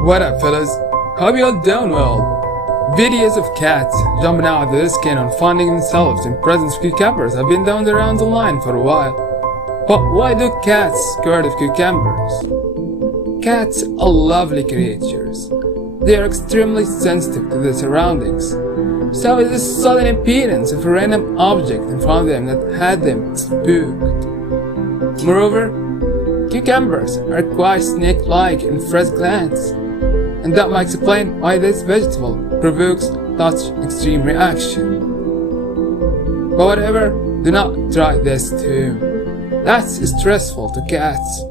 What up, fellas? Hope you all doing well. Videos of cats jumping out of their skin and finding themselves in presence of cucumbers have been down the rounds online for a while. But why do cats scared of cucumbers? Cats are lovely creatures. They are extremely sensitive to their surroundings. So it's the sudden appearance of a random object in front of them that had them spooked. Moreover, cucumbers are quite snake-like in first glance, and that might explain why this vegetable provokes such extreme reaction. But whatever, do not try this too. That's stressful to cats.